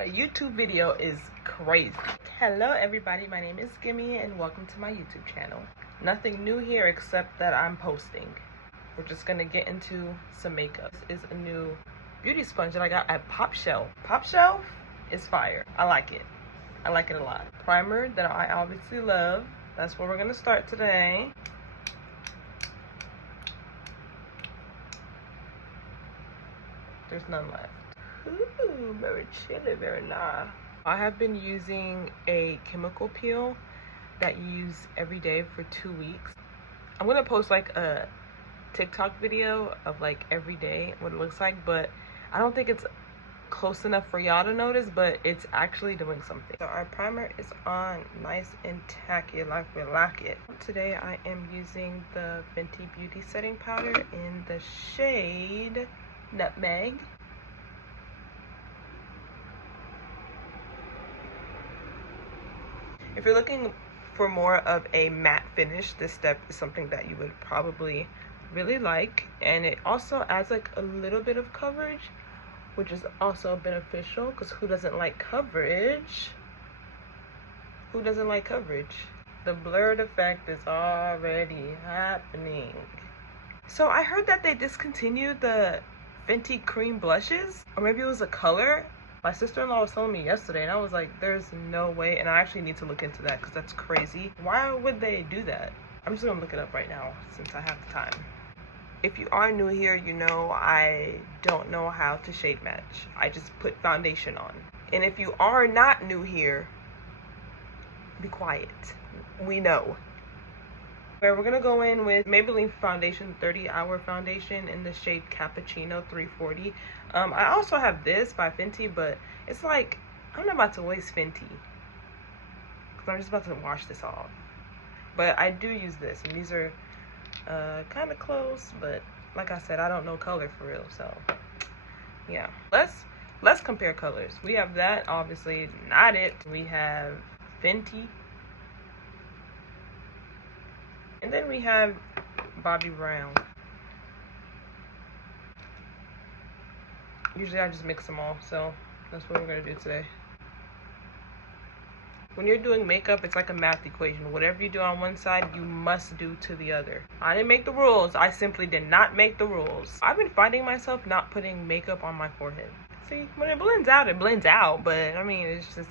A YouTube video is crazy. Hello everybody, my name is Gimme and welcome to my YouTube channel. Nothing new here except that I'm posting. We're just gonna get into some makeup. This is a new beauty sponge that I got at Pop Shelf. Pop Shelf is fire. I like it. I like it a lot. Primer that I obviously love. That's where we're gonna start today. There's none left. Ooh, very chilly, very nice. I have been using a chemical peel that you use every day for 2 weeks. I'm gonna post like a TikTok video of like every day what it looks like, but I don't think it's close enough for y'all to notice, but it's actually doing something. So our primer is on, nice and tacky like we like it. Today I am using the Fenty Beauty Setting Powder in the shade Nutmeg. If you're looking for more of a matte finish, this step is something that you would probably really like, and it also adds like a little bit of coverage, which is also beneficial because who doesn't like coverage? Who doesn't like coverage? The blurred effect is already happening. So I heard that they discontinued the Fenty cream blushes, or maybe it was a color. My sister-in-law was telling me yesterday, and I was like, there's no way, and I actually need to look into that because that's crazy. Why would they do that? I'm just gonna look it up right now since I have the time. If you are new here, you know I don't know how to shade match. I just put foundation on. And if you are not new here, be quiet. We know. We're gonna go in with Maybelline foundation, 30-hour foundation in the shade Cappuccino 340. I also have this by Fenty, but it's like, I'm not about to waste Fenty because I'm just about to wash this off. But I do use this, and these are kind of close, but like I said, I don't know color for real, so yeah. Let's compare colors. We have that, obviously not it. We have Fenty. And then we have Bobbi Brown. Usually I just mix them all, so that's what we're gonna do today. When you're doing makeup, it's like a math equation. Whatever you do on one side, you must do to the other. I didn't make the rules. I simply did not make the rules. I've been finding myself not putting makeup on my forehead. See, when it blends out, but I mean, it's just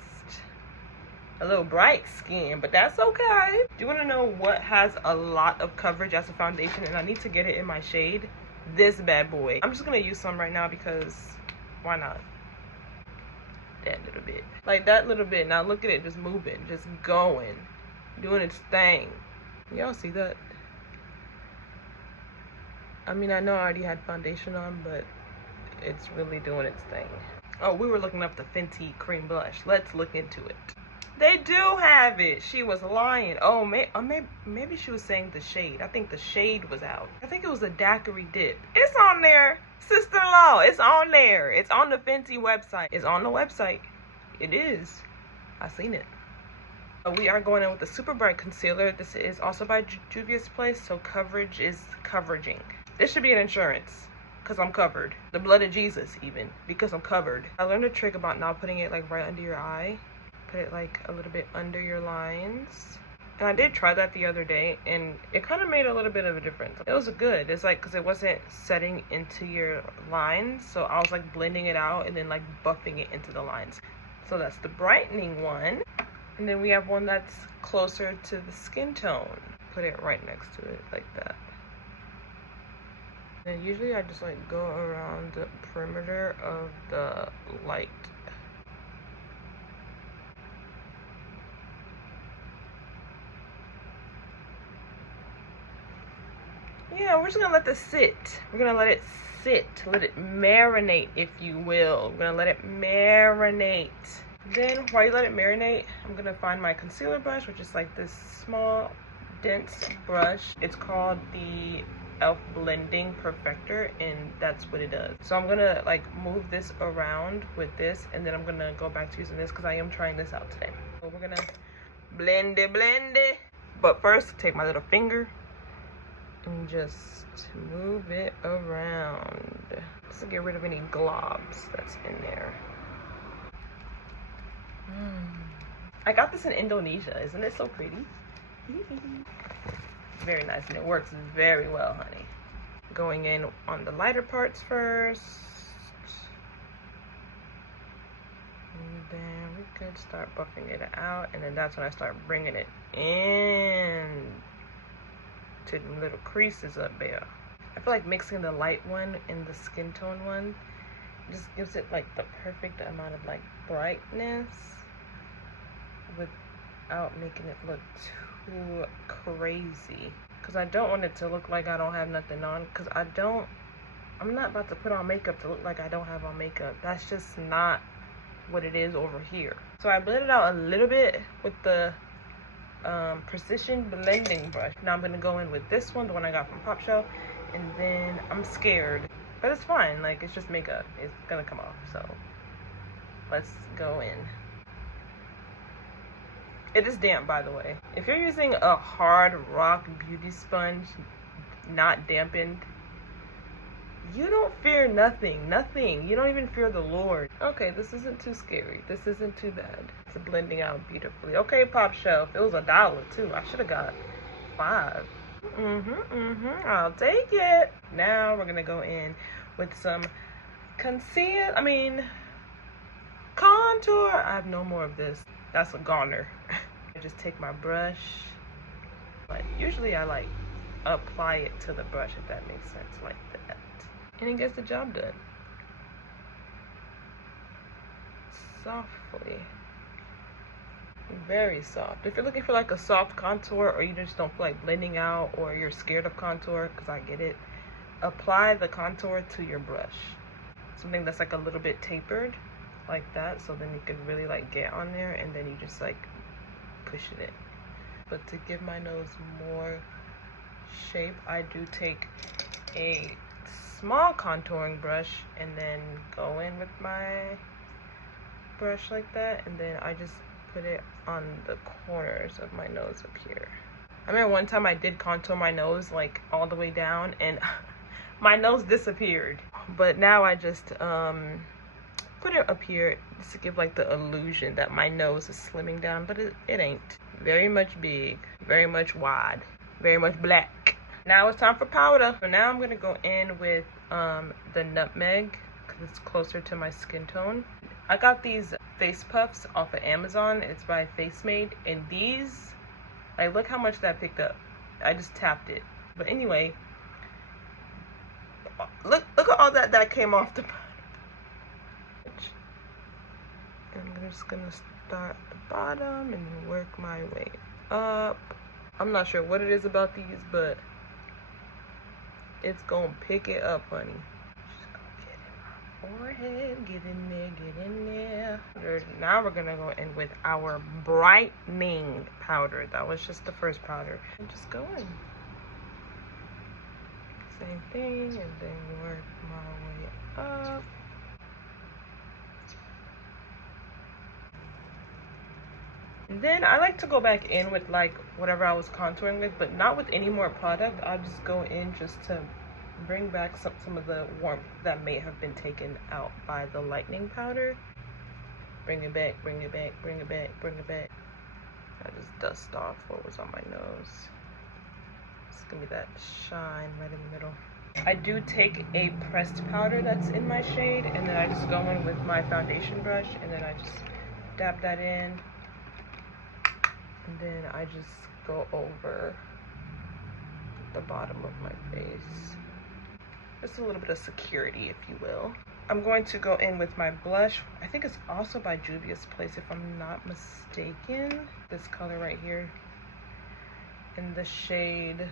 a little bright skin, but that's okay. Do you want to know what has a lot of coverage as a foundation, and I need to get it in my shade? This bad boy. I'm just gonna use some right now because why not? That little bit, like that little bit. Now look at it, just moving, just going, doing its thing. Y'all see that? I mean, I know I already had foundation on, but it's really doing its thing. Oh, we were looking up the Fenty cream blush. Let's look into it. They do have it. She was lying. Oh, maybe she was saying the shade. I think the shade was out. I think it was a daiquiri dip. It's on there, sister-in-law. It's on there. It's on the Fenty website. It's on the website. It is. I seen it. We are going in with the Super Bright Concealer. This is also by Juvia's Place, so coverage is coveraging. This should be an insurance because I'm covered. The blood of Jesus even, because I'm covered. I learned a trick about not putting it like right under your eye. Put it like a little bit under your lines, and I did try that the other day, and it kind of made a little bit of a difference. It was good. It's like because it wasn't setting into your lines, so I was like blending it out and then like buffing it into the lines. So that's the brightening one, and then we have one that's closer to the skin tone. Put it right next to it like that. And usually I just like go around the perimeter of the light. Yeah, we're just gonna let this sit. We're gonna let it sit, let it marinate, if you will. We're gonna let it marinate. Then while you let it marinate, I'm gonna find my concealer brush, which is like this small, dense brush. It's called the e.l.f. Blending Perfector, and that's what it does. So I'm gonna like move this around with this, and then I'm gonna go back to using this because I am trying this out today. So we're gonna blend it. But first, take my little finger and just move it around just to get rid of any globs that's in there. I got this in Indonesia. Isn't it so pretty? Very nice, and it works very well, honey. Going in on the lighter parts first. And then we could start buffing it out, and then that's when I start bringing it in to the little creases up there. I feel like mixing the light one and the skin tone one just gives it like the perfect amount of like brightness without making it look too crazy. Because I don't want it to look like I don't have nothing on, because I'm not about to put on makeup to look like I don't have on makeup. That's just not what it is over here. So I blended out a little bit with the precision blending brush. Now I'm gonna go in with this one, the one I got from Pop Show, and then I'm scared, but it's fine. Like, it's just makeup. It's gonna come off. So let's go in. It is damp, by the way. If you're using a hard rock beauty sponge, not dampened, you don't fear nothing. You don't even fear the Lord. Okay, this isn't too scary. This isn't too bad. It's blending out beautifully. Okay, Pop Shelf. It was $1 too. I should have got 5. I'll take it. Now we're gonna go in with some contour. I have no more of this. That's a goner. I just take my brush. Like, usually I like apply it to the brush, if that makes sense, like that. And it gets the job done. Softly. Very soft. If you're looking for like a soft contour, or you just don't feel like blending out, or you're scared of contour, because I get it, apply the contour to your brush. Something that's like a little bit tapered, like that, so then you can really like get on there, and then you just like push it in. But to give my nose more shape, I do take a small contouring brush and then go in with my brush like that, and then I just put it on the corners of my nose up here. I remember one time I did contour my nose like all the way down, and my nose disappeared. But now I just put it up here just to give like the illusion that my nose is slimming down, but it ain't. Very much big, very much wide, very much black. Now it's time for powder. So now I'm gonna go in with the nutmeg, because it's closer to my skin tone. I got these face puffs off of Amazon. It's by Face Made, and these, like, look how much that picked up. I just tapped it. But anyway, look at all that came off the bottom. And I'm just gonna start at the bottom and work my way up. I'm not sure what it is about these, but it's gonna pick it up, honey. Just gonna get in my forehead, get in there. Now we're gonna go in with our brightening powder. That was just the first powder. And just go in. Same thing, and then work my way up. And then I like to go back in with like whatever I was contouring with, but not with any more product. I'll just go in just to bring back some of the warmth that may have been taken out by the lightening powder. Bring it back, bring it back, bring it back, bring it back. I just dust off what was on my nose. Just give me that shine right in the middle. I do take a pressed powder that's in my shade, and then I just go in with my foundation brush, and then I just dab that in. And then I just go over the bottom of my face. Just a little bit of security, if you will. I'm going to go in with my blush. I think it's also by Juvia's Place, if I'm not mistaken. This color right here. In the shade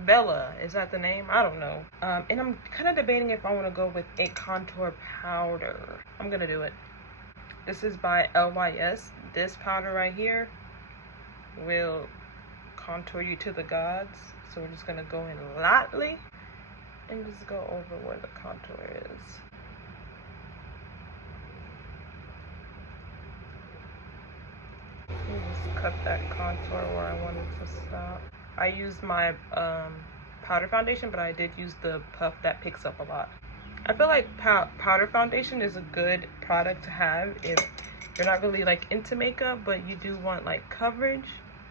Bella. Is that the name? I don't know. And I'm kind of debating if I want to go with a contour powder. I'm going to do it. This is by LYS. This powder right here will contour you to the gods. So we're just gonna go in lightly and just go over where the contour is. And just cut that contour where I wanted to stop. I used my powder foundation, but I did use the puff that picks up a lot. I feel like powder foundation is a good product to have if you're not really like into makeup, but you do want like coverage,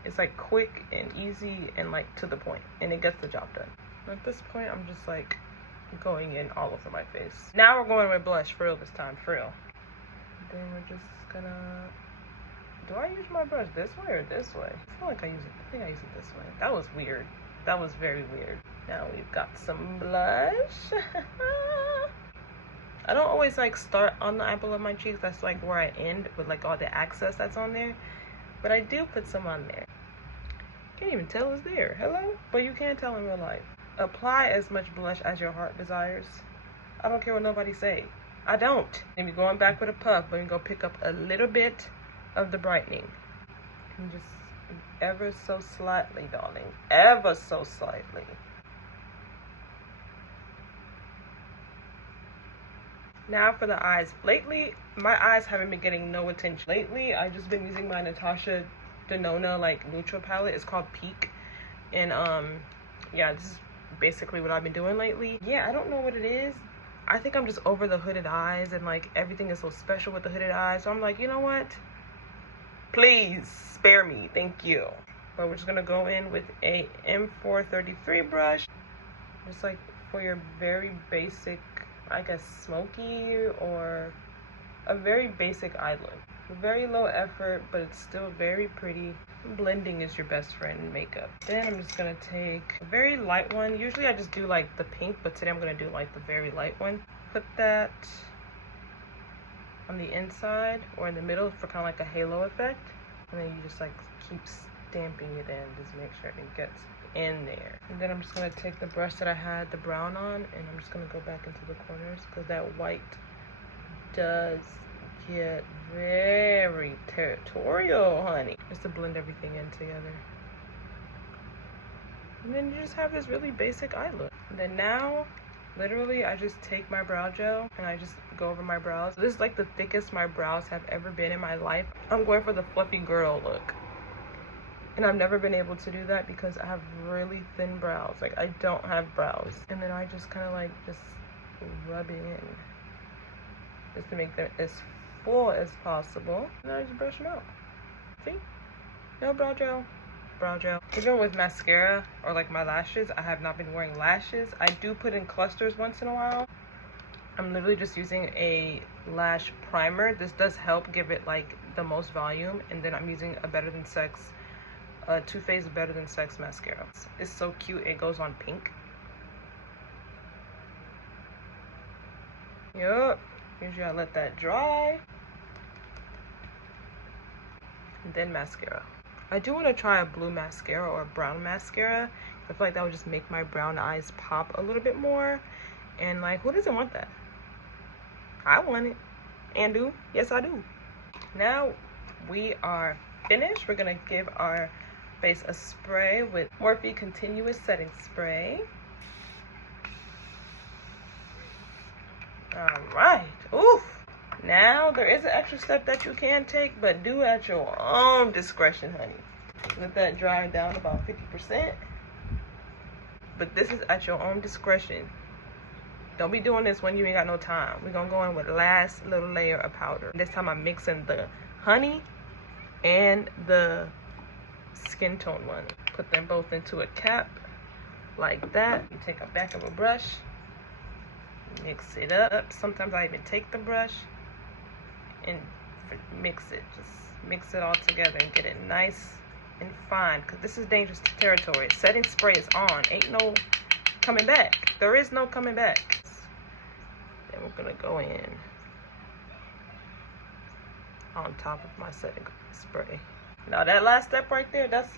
it's like quick and easy and like to the point, and it gets the job done. At this point, I'm just like going in all over my face. Now we're going with blush for real this time, for real. Then we're just gonna, do I use my brush this way or this way? I feel like I think I use it this way. That was weird. That was very weird. Now we've got some blush. I don't always like start on the apple of my cheeks. That's like where I end with like all the excess that's on there. But I do put some on there. Can't even tell it's there. Hello? But you can tell in real life. Apply as much blush as your heart desires. I don't care what nobody say. I don't. Maybe going back with a puff, but we go pick up a little bit of the brightening. And just ever so slightly, darling. Ever so slightly. Now for the eyes. Lately, my eyes haven't been getting no attention. Lately, I've just been using my Natasha Denona like neutral palette. It's called Peak. And yeah, this is basically what I've been doing lately. Yeah, I don't know what it is. I think I'm just over the hooded eyes, and like everything is so special with the hooded eyes. So I'm like, you know what? Please spare me. Thank you. But we're just gonna go in with a M433 brush. Just like for your very basic, I guess, smoky or a very basic eye look. Very low effort, but it's still very pretty. Blending is your best friend in makeup. Then I'm just gonna take a very light one. Usually I just do like the pink, but today I'm gonna do like the very light one. Put that on the inside or in the middle for kind of like a halo effect. And then you just like keep stamping it in. Just make sure it gets in there. And then I'm just gonna take the brush that I had the brown on, and I'm just gonna go back into the corners because that white does get very territorial, honey. Just to blend everything in together. And then you just have this really basic eye look. And then now, literally, I just take my brow gel and I just go over my brows. This is like the thickest my brows have ever been in my life. I'm going for the fluffy girl look. And I've never been able to do that because I have really thin brows. Like, I don't have brows. And then I just kind of like just rub it in. Just to make them as full as possible. And then I just brush them out. See? No brow gel. Brow gel. Even with mascara or like my lashes, I have not been wearing lashes. I do put in clusters once in a while. I'm literally just using a lash primer. This does help give it like the most volume. And then I'm using a Better Than Sex, Too Faced Better Than Sex mascara. It's so cute. It goes on pink. Yup. Usually I let that dry. And then mascara. I do want to try a blue mascara or a brown mascara. I feel like that would just make my brown eyes pop a little bit more. And like, who doesn't want that? I want it. And do. Yes, I do. Now we are finished. We're going to give our face a spray with Morphe Continuous Setting Spray. All right. Oof. Now, there is an extra step that you can take, but do at your own discretion, honey. Let that dry down about 50%. But this is at your own discretion. Don't be doing this when you ain't got no time. We're going to go in with last little layer of powder. This time I'm mixing the honey and the skin tone one. Put them both into a cap like that. You take a back of a brush. Mix it up. Sometimes I even take the brush and mix it. Just mix it all together and get it nice and fine, because this is dangerous territory. Setting spray is on. Ain't no coming back. There is no coming back. Then we're gonna go in on top of my setting spray. Now that last step right there, that's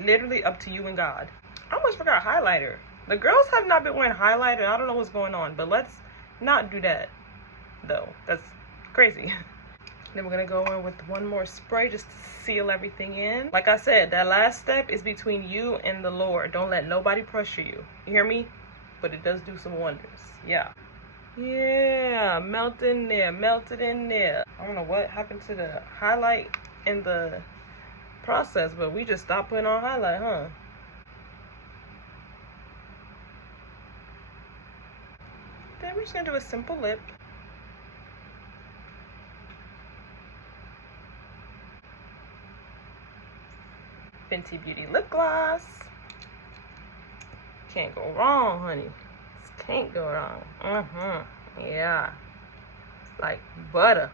literally up to you and God. I almost forgot highlighter. The girls have not been wearing highlighter. I don't know what's going on, but let's not do that though. That's crazy. Then we're gonna go in with one more spray just to seal everything in. Like I said, that last step is between you and the Lord. Don't let nobody pressure you. You hear me? But it does do some wonders. Yeah. Yeah, melt in there, melted in there. I don't know what happened to the highlight in the process, but we just stopped putting on highlight, huh? Then we're just gonna do a simple lip. Fenty Beauty lip gloss. Can't go wrong, honey. Just can't go wrong. Yeah. It's like butter.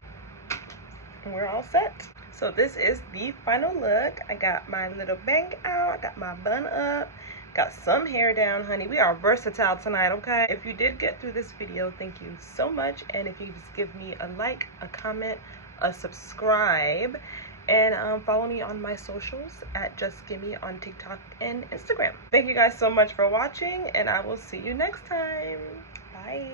We're all set. So this is the final look. I got my little bang out. I got my bun up. Got some hair down, honey. We are versatile tonight, okay? If you did get through this video, thank you so much. And if you just give me a like, a comment, a subscribe, and follow me on my socials at JustGimme on TikTok and Instagram. Thank you guys so much for watching, and I will see you next time. Bye.